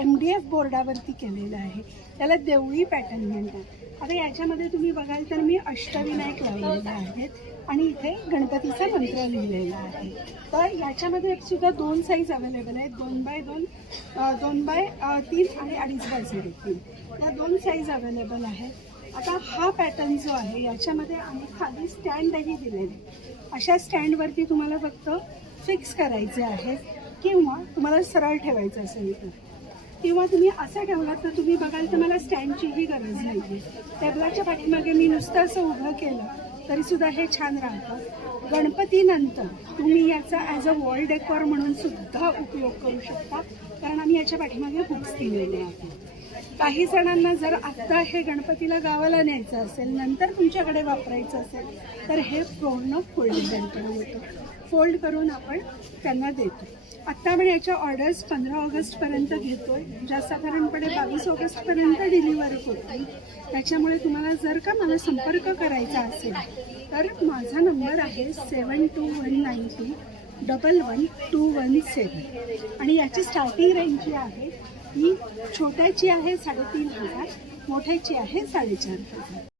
M D F बोर्डावरती केलेलं आहे. त्याला देवळी पॅटर्न म्हणतात. आता याच्यामध्ये तुम्ही बघाल तर मी अष्टविनायक लावलेला आहेत आणि इथे गणपतीचा मंत्र लिहिलेला आहे. तर याच्यामध्ये सुद्धा दोन साईज अवेलेबल आहेत. दोन बाय दोन दोन बाय तीन आणि अडीच बाय साडेतीन या दोन साईज अवेलेबल आहेत. आता हा पॅटर्न जो आहे याच्यामध्ये आम्ही खाली स्टँडही दिलेले अशा स्टँडवरती तुम्हाला फक्त फिक्स करायचे आहे किंवा तुम्हाला सरळ ठेवायचं असेल तर. किंवा तुम्ही असं ठेवलात तर तुम्ही बघाल तर मला स्टँडचीही गरज नाही. टेबलाच्या पाठीमागे मी नुसतं असं उभं केलं तरीसुद्धा हे छान राहतं. गणपतीनंतर तुम्ही याचा ॲज अ वॉल डेकॉर म्हणून सुद्धा उपयोग करू शकता कारण आम्ही याच्या पाठीमागे बुक्स दिलेले आहेत. काही जणांना जर आत्ता हे गणपतीला गावाला न्यायचं असेल नंतर तुमच्याकडे वापरायचं असेल तर हे पूर्ण फोल्डेबल होतं. फोल्ड करून आपण त्यांना देतो. आत्ता आपण याच्या ऑर्डर्स पंधरा ऑगस्टपर्यंत घेतो आहे ज्या साधारणपणे बावीस ऑगस्टपर्यंत डिलिव्हर होतील त्याच्यामुळे तुम्हाला जर का मला संपर्क करायचा असेल तर माझा नंबर आहे seven two one nine two double one two one seven आणि याची स्टार्टिंग रेंज जी आहे ही छोट्याची आहे साडेतीन हजार मोठ्याची आहे साडेचार हजार.